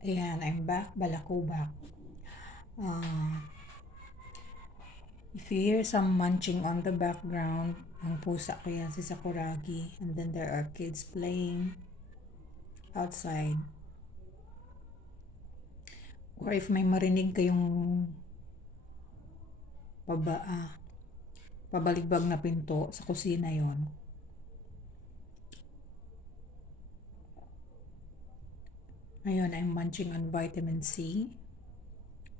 Ayan, I'm back, Balakubak. Uh, if you hear some munching on the background, ang pusa ko yan si Sakuragi. And then there are kids playing outside. Or if may marinig kayong paba, ah, pabaligbag na pinto sa kusina yon. Ayun, I'm munching on vitamin C.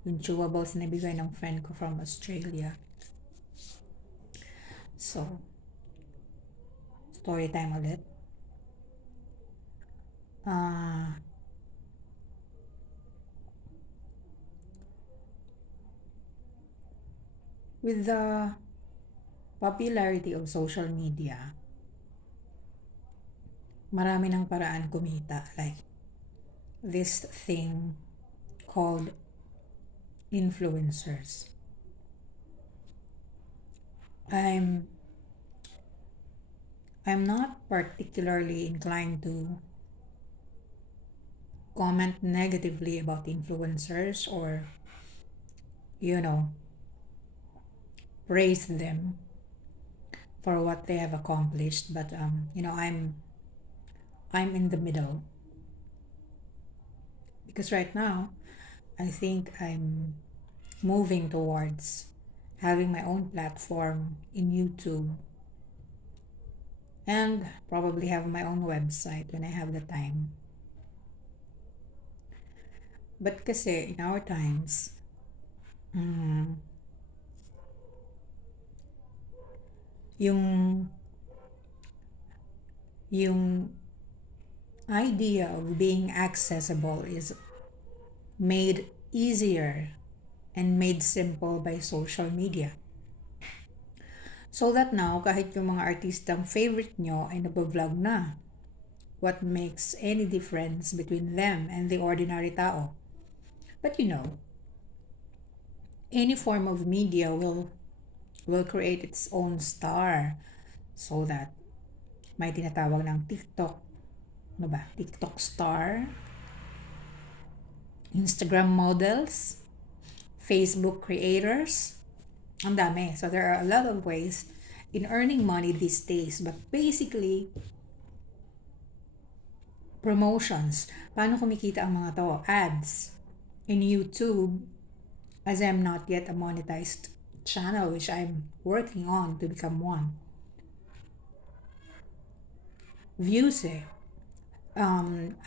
Yung chewables na bigay ng friend ko from Australia. So, story time ulit. With the popularity of social media, marami ng paraan kumita. Like, this thing called influencers. I'm I'm not particularly inclined to comment negatively about influencers or you know praise them for what they have accomplished, but I'm in the middle because right now I think I'm moving towards having my own platform in YouTube and probably have my own website when I have the time. But kasi in our times, yung yung idea of being accessible is made easier and made simple by social media. So that now, kahit yung mga artistang favorite nyo ay nag-vlog na, what makes any difference between them and the ordinary tao? But any form of media will create its own star so that may tinatawag ng TikTok, ano ba? TikTok star, Instagram models, Facebook creators. Ang dami. So there are a lot of ways in earning money these days. But basically, promotions. Paano kumikita ang mga to? Ads. In YouTube, as I'm not yet a monetized channel, which I'm working on to become one. Views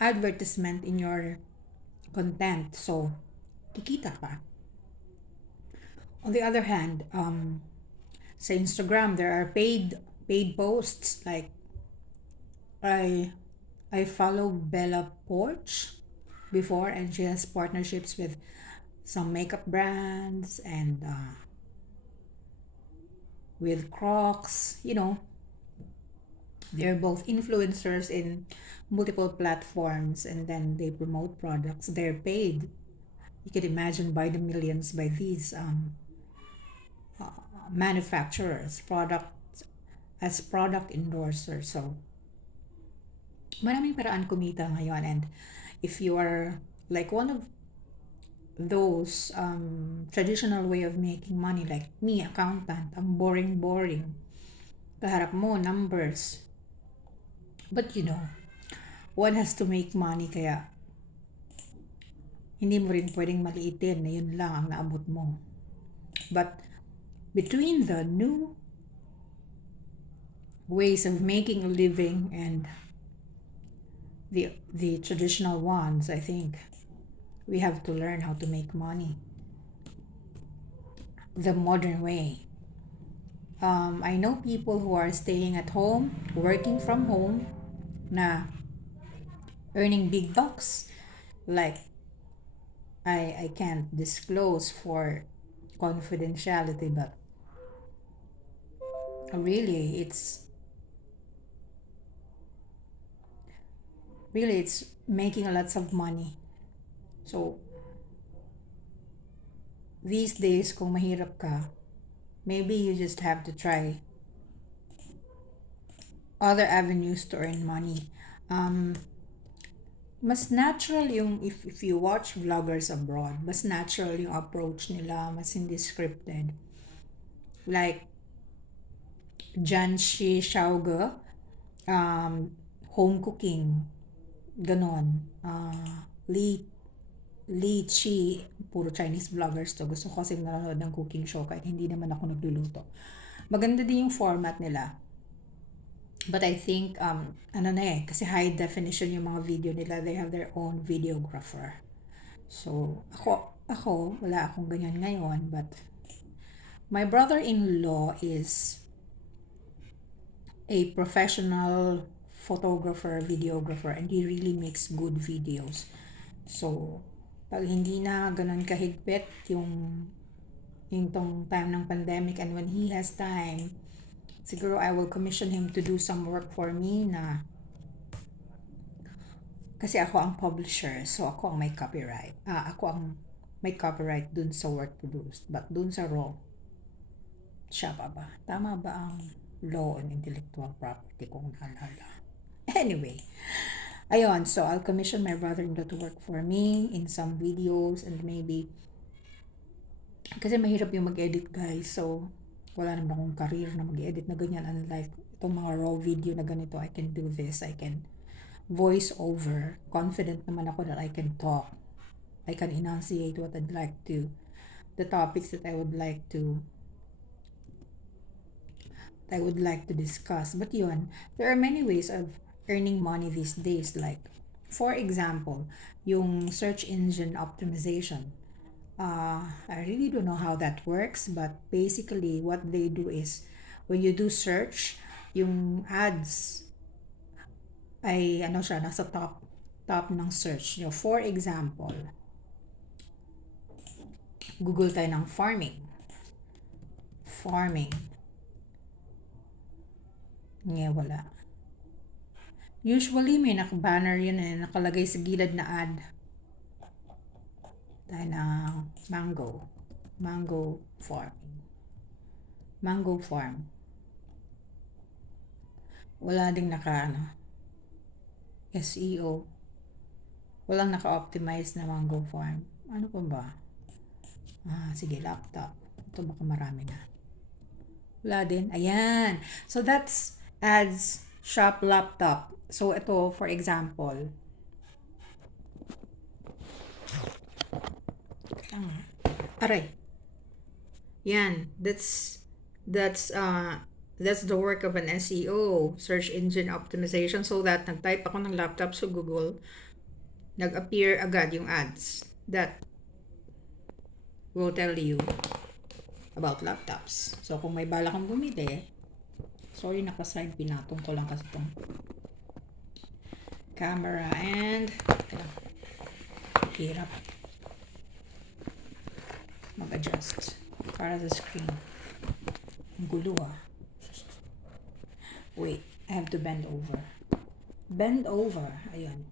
advertisement in your content. So, kikita ka. On the other hand, sa Instagram, there are paid posts like I I follow Bella Porch before, and she has partnerships with some makeup brands and with Crocs. They're both influencers in multiple platforms, and then they promote products. They're paid. You can imagine by the millions by these manufacturers, product endorsers. So, maraming paraan kumita ngayon, and if you are like one of those traditional way of making money like me, accountant, ang boring, kaharap mo numbers, but one has to make money, kaya hindi mo rin pwedeng maliitin na yun lang ang naabot mo. But between the new ways of making a living and the traditional ones, I think we have to learn how to make money the modern way. I know people who are staying at home, working from home, na earning big bucks. Like, I can't disclose for confidentiality, but really it's making lots of money. So, these days, kung mahirap ka, maybe you just have to try other avenues to earn money. mas natural yung if you watch vloggers abroad, mas natural yung approach nila, mas hindi scripted. Like Janshi Xiaoge, um, home cooking, ganon. Li, Li Chi, puro Chinese vloggers to. Gusto ko kasi nanonood ng cooking show kahit hindi naman ako nagluluto. Maganda din yung format nila. But I think, ano na eh, kasi high definition yung mga video nila. They have their own videographer. So, wala akong ganyan ngayon. But my brother-in-law is a professional photographer, videographer, and he really makes good videos. So, pag hindi na ganun kahigpit yung tong time ng pandemic and when he has time, siguro I will commission him to do some work for me na kasi ako ang publisher, so ako ang may copyright. Ako ang may copyright dun sa work produced. But dun sa raw, siya pa ba? Tama ba ang law on intellectual property kung naalala? Anyway, ayun, so I'll commission my brother-in-law to work for me in some videos and maybe kasi mahirap yung mag-edit guys, so wala naman akong career na mag-edit na ganyan, unlike itong mga raw video na ganito. I can do this, I can voice over, confident naman ako that I can talk, I can enunciate what I'd like to, the topics that I would like to discuss. But yun, there are many ways of earning money these days. Like, for example, yung search engine optimization. I really don't know how that works, but basically what they do is when you do search, yung ads ay ano siya, nasa top ng search nyo. For example, Google tayo ng farming. Nga wala. Usually may naka-banner yun eh, nakalagay sa gilid na ad. Tayo ng mango farm. Wala ding SEO. Walang naka-optimize na mango farm. Ano pa ba? Sige, laptop. Ito baka marami na. Wala din. Ayan. So that's ads shop laptop. So ito, for example, aray. Yan. That's the work of an SEO, search engine optimization, so that nag-type ako ng laptop sa Google, nag-appear agad yung ads that will tell you about laptops. So kung may bala kang bumili, sorry naka-side pinatong ko lang kasi itong camera and hirap mag-adjust para sa screen. Ang gulo Wait, I have to bend over. Ayun.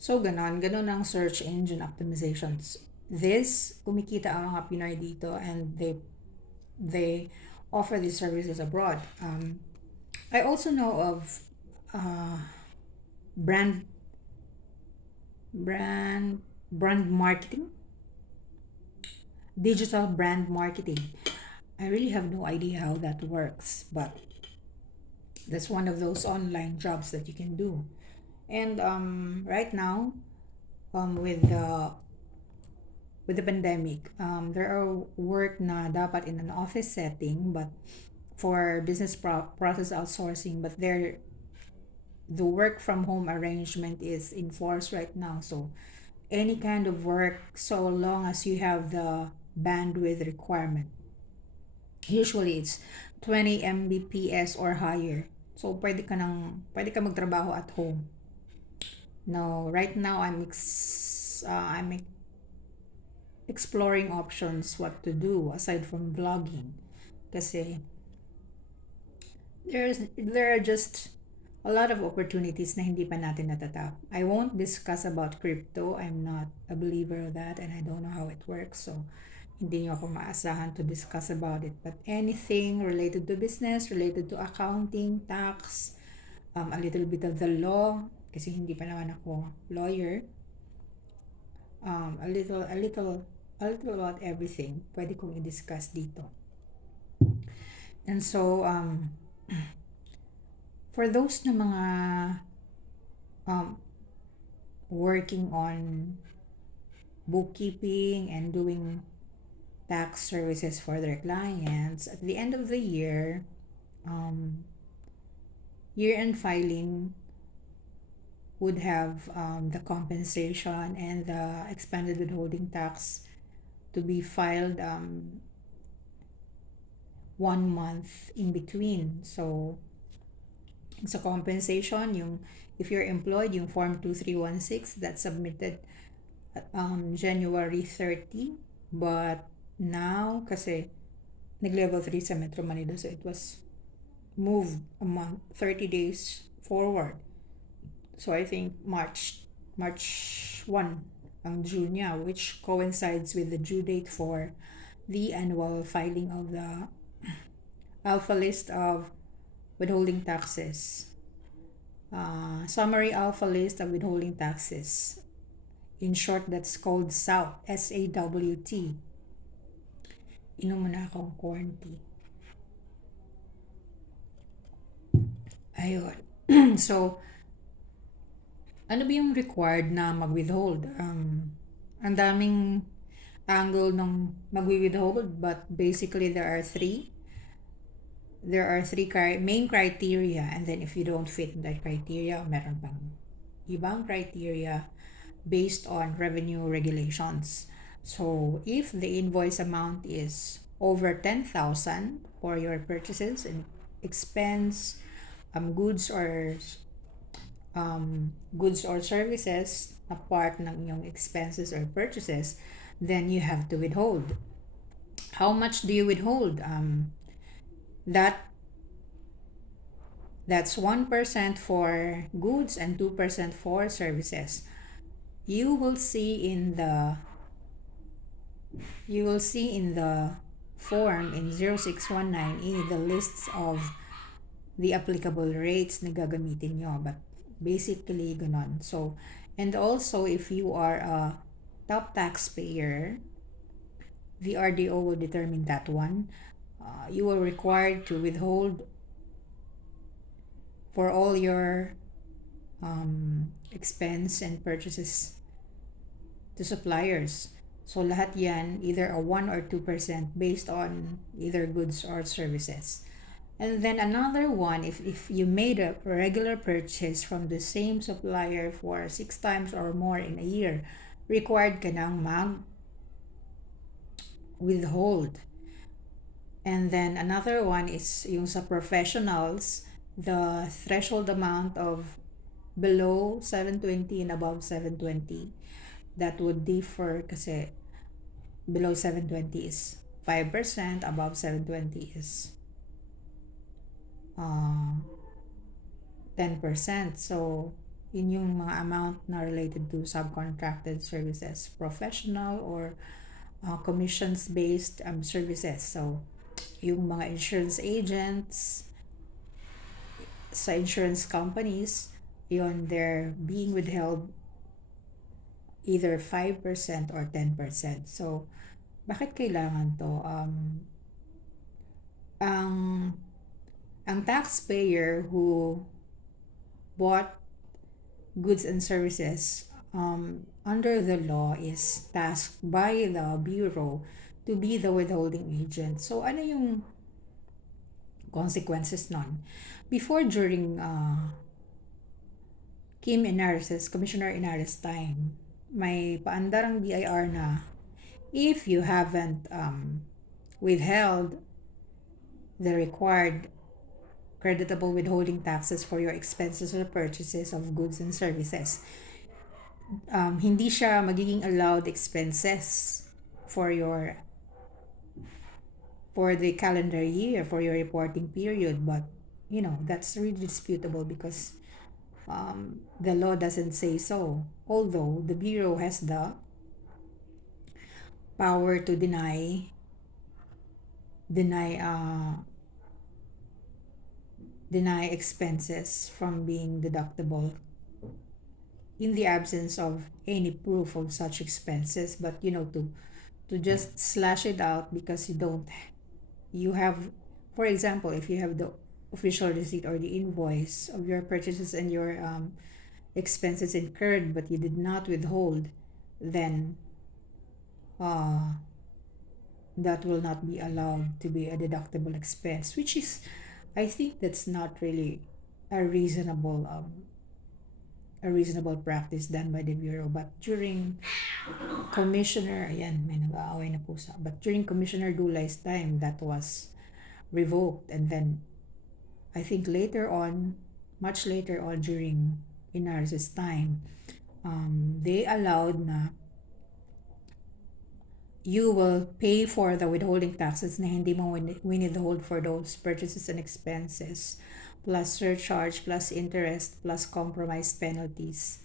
So, ganon ang search engine optimizations. This, kumikita ang mga Pinoy dito and they offer these services abroad. I also know of brand marketing, digital brand marketing. I really have no idea how that works, but that's one of those online jobs that you can do. And right now, with the pandemic, there are work na dapat in an office setting, but for business process outsourcing, but the work from home arrangement is in force right now. So any kind of work, so long as you have the bandwidth requirement, usually it's 20 Mbps or higher. So pwede ka magtrabaho at home. No, right now I'm exploring options what to do aside from vlogging. Kasi there are just a lot of opportunities na hindi pa natin natatap. I won't discuss about crypto. I'm not a believer of that and I don't know how it works. So hindi niyo ako maasahan to discuss about it. But anything related to business, related to accounting, tax, a little bit of the law, kasi hindi pa naman ako lawyer, a little about everything pwede kong i-discuss dito. And so, for those na mga um, working on bookkeeping and doing tax services for their clients, at the end of the year, year-end filing would have the compensation and the expanded withholding tax to be filed 1 month in between. So, sa compensation, yung if you're employed, yung Form 2316 that's submitted January 30. But now, kasi nag-level 3 sa Metro Manila, so it was moved a month, 30 days forward. So I think March 1 ang due niya, which coincides with the due date for the annual filing of the alpha list of withholding taxes. Summary alpha list of withholding taxes. In short, that's called SAWT, S-A-W-T. Inom muna akong corn tea. Ayun. So, ano ba yung required na mag-withhold? Ang daming angle ng mag-withhold, but basically there are three main criteria, and then if you don't fit in that criteria, meron pang ibang criteria based on revenue regulations. So if the invoice amount is over 10,000 for your purchases and expense, goods or services na part ng iyong expenses or purchases, then you have to withhold. How much do you withhold? That's 1% for goods and 2% for services. You will see in the form in 0619E the lists of the applicable rates na gagamitin nyo, but basically ganon. So, and also if you are a top taxpayer, the RDO will determine that one. You are required to withhold for all your expense and purchases to suppliers. So lahat yan, either a 1 or 2% based on either goods or services. And then another one, if you made a regular purchase from the same supplier for 6 times or more in a year, required ka nang mag-withhold. And then another one is yung sa professionals, the threshold amount of below 720 and above 720. That would differ kasi below 720 is 5%, above 720 is 10%. So, yun yung mga amount na related to subcontracted services, professional or commissions-based services. So, yung mga insurance agents sa insurance companies, yun, they're being withheld either 5% or 10%. So, bakit kailangan to? Ang taxpayer who bought goods and services under the law is tasked by the Bureau to be the withholding agent. So, ano yung consequences nun? Before, during Commissioner Inares time, may paandar ang BIR na if you haven't withheld the required creditable withholding taxes for your expenses or purchases of goods and services, hindi siya magiging allowed expenses for the calendar year, for your reporting period. But that's really disputable because the law doesn't say so, although the Bureau has the power to deny deny expenses from being deductible in the absence of any proof of such expenses, but to just slash it out because you have, for example, if you have the official receipt or the invoice of your purchases and your expenses incurred but you did not withhold, then uh, that will not be allowed to be a deductible expense, which is, I think that's not really a reasonable practice done by the bureau. But during commissioner, ayan, may nag-aaway na pusa, but during Commissioner Dulay's time, that was revoked. And then I think later on, much later on during Inars's time, they allowed na you will pay for the withholding taxes na hindi mo withhold for those purchases and expenses, plus surcharge, plus interest, plus compromise penalties,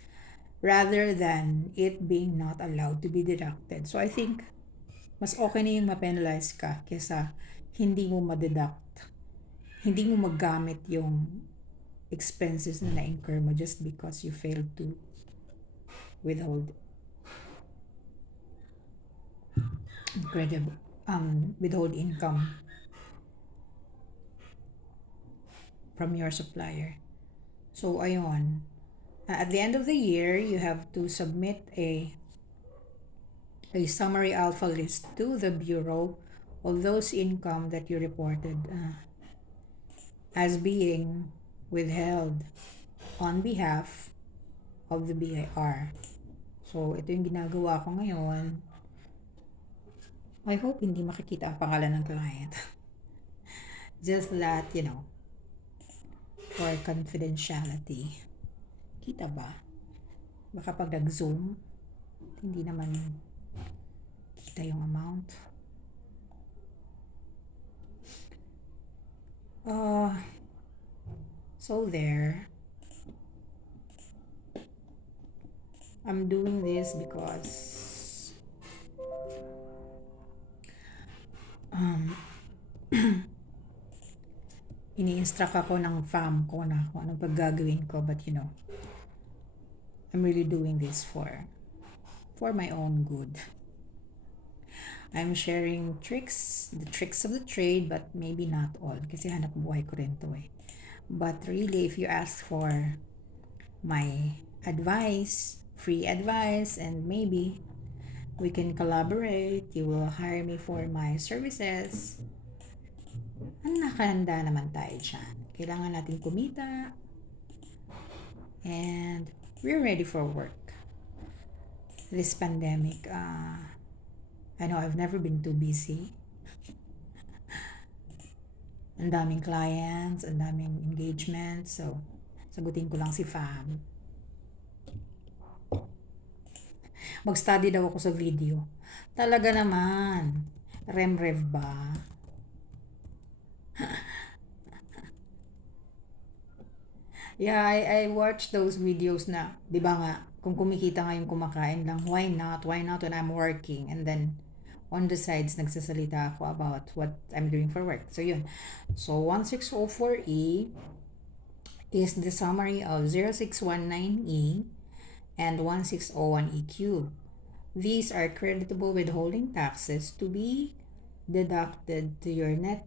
rather than it being not allowed to be deducted. So I think mas okay na yung ma-penalize ka kesa hindi mo ma-deduct, hindi mo magamit yung expenses na na-incur mo just because you failed to withhold incredible withhold income from your supplier. So ayun, at the end of the year, you have to submit a summary alpha list to the bureau of those income that you reported as being withheld on behalf of the BIR. So ito yung ginagawa ko ngayon. I hope hindi makikita ang pangalan ng client. Just that, for confidentiality. Kita ba? Baka pag nag-zoom, hindi naman kita yung amount. So there. I'm doing this because ini-instruct ako ng fam ko na kung anong paggagawin ko, but I'm really doing this for my own good. I'm sharing the tricks of the trade, but maybe not all kasi hanap buhay ko rin to eh. But really, if you ask for my advice, free advice, and maybe we can collaborate, you will hire me for my services, nakahanda naman tayo dyan. Kailangan natin kumita and we're ready for work. This pandemic, I know I've never been too busy. Ang daming clients, ang daming engagement, so sagutin ko lang si fam. Mag-study daw ako sa video. Talaga naman. Remrev ba? Yeah, I watch those videos na, di ba nga, kung kumikita nga yung kumakain lang, why not? Why not when I'm working? And then, on the sides, nagsasalita ako about what I'm doing for work. So, yun. So, 1604E is the summary of 0619E and 1601EQ. These are creditable withholding taxes to be deducted to your net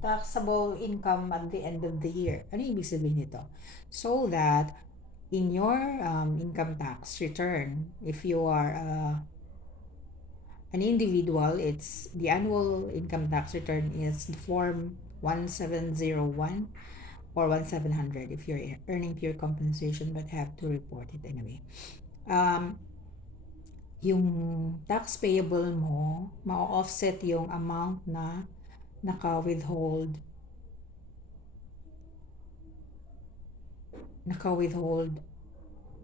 taxable income at the end of the year. Ano ibig sabihin nito? So that in your income tax return, if you are an individual, it's the annual income tax return is form 1701 or 1700 if you're earning pure compensation but have to report it anyway. Yung tax payable mo, ma-offset yung amount na naka-withhold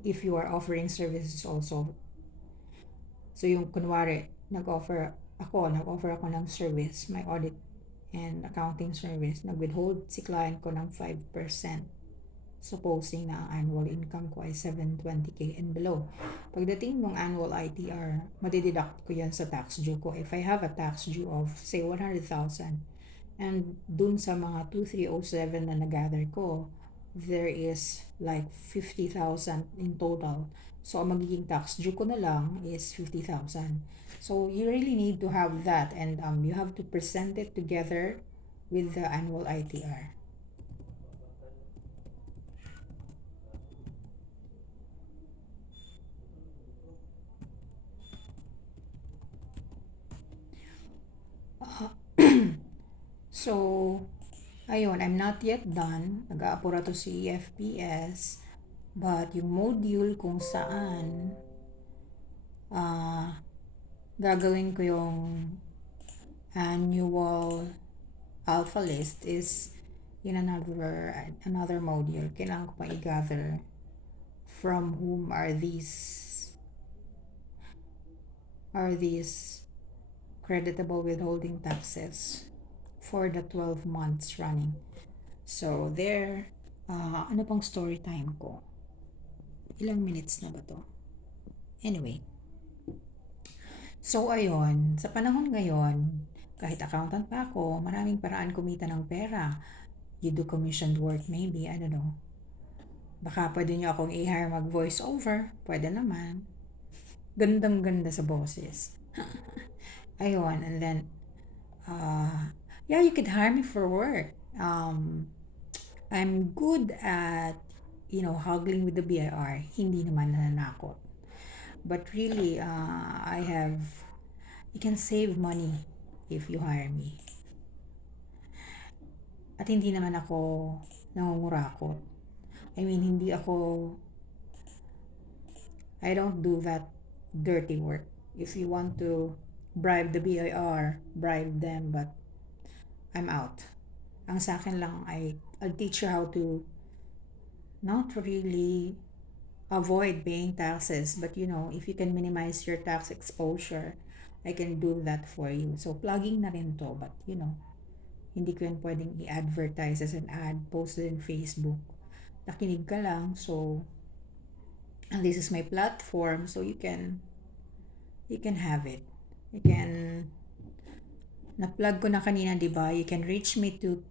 if you are offering services also. So yung kunwari, nag-offer ako ng service, my audit and accounting service, nag-withhold si client ko ng 5%. Supposing na ang annual income ko ay 720k and below. Pagdating ng annual ITR, madideduct ko yan sa tax due ko. If I have a tax due of, say, 100,000, And dun sa mga 2307 na nagather ko, there is like 50,000 in total. So, ang magiging tax due ko na lang is 50,000. So, you really need to have that, and you have to present it together with the annual ITR. So, ayun, I'm not yet done. Nag-aapura to si EFPS. But yung module kung saan gagawin ko yung annual alpha list is in another module. Kailangan ko pa i-gather from whom are these creditable withholding taxes for the 12 months running. So there, ano pang story time ko? Ilang minutes na ba to? Anyway, so ayun, sa panahon ngayon, kahit accountant pa ako, maraming paraan kumita ng pera. You do commissioned work maybe, I don't know. Baka pwede nyo akong i-hire mag-voice over, pwede naman. Gandang-ganda sa boses. Ayun, and then, yeah, you could hire me for work. I'm good at, haggling with the BIR. Hindi naman nananakot. But really, you can save money if you hire me. At hindi naman ako nangungurakot. I mean, I don't do that dirty work. If you want to bribe the BIR, bribe them, but I'm out. Ang sa akin lang I'll teach you how to not really avoid paying taxes, but if you can minimize your tax exposure, I can do that for you. So, plugging na rin to, but hindi ko yan pwedeng i-advertise as an ad posted in Facebook. Nakinig ka lang, so, and this is my platform, so you can have it. You can, na-plug ko na kanina, di ba? You can reach me through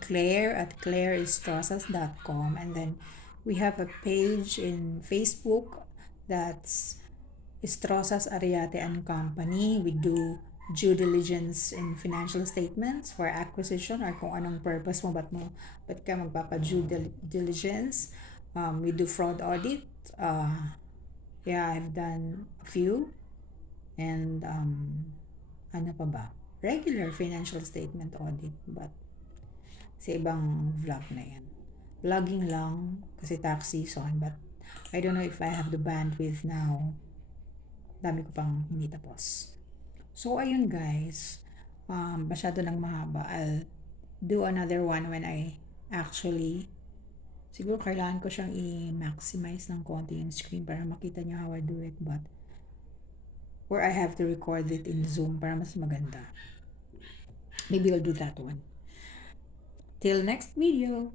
Claire at claireistrosas.com, and then we have a page in Facebook that's Estrosas Ariate and Company. We do due diligence in financial statements for acquisition or kung anong purpose mo, ba't ka magpapa-due diligence. We do fraud audit. Yeah, I've done a few. And ano pa ba? Regular financial statement audit, but sa ibang vlog na yan. Vlogging lang kasi tax season, but I don't know if I have the bandwidth now. Dami ko pang hindi tapos. So, ayun guys. Masyado nang mahaba. I'll do another one when I actually, siguro kailangan ko siyang i-maximize ng konti yung screen para makita nyo how I do it, but or I have to record it in Zoom para mas maganda. Maybe I'll do that one. Till next video.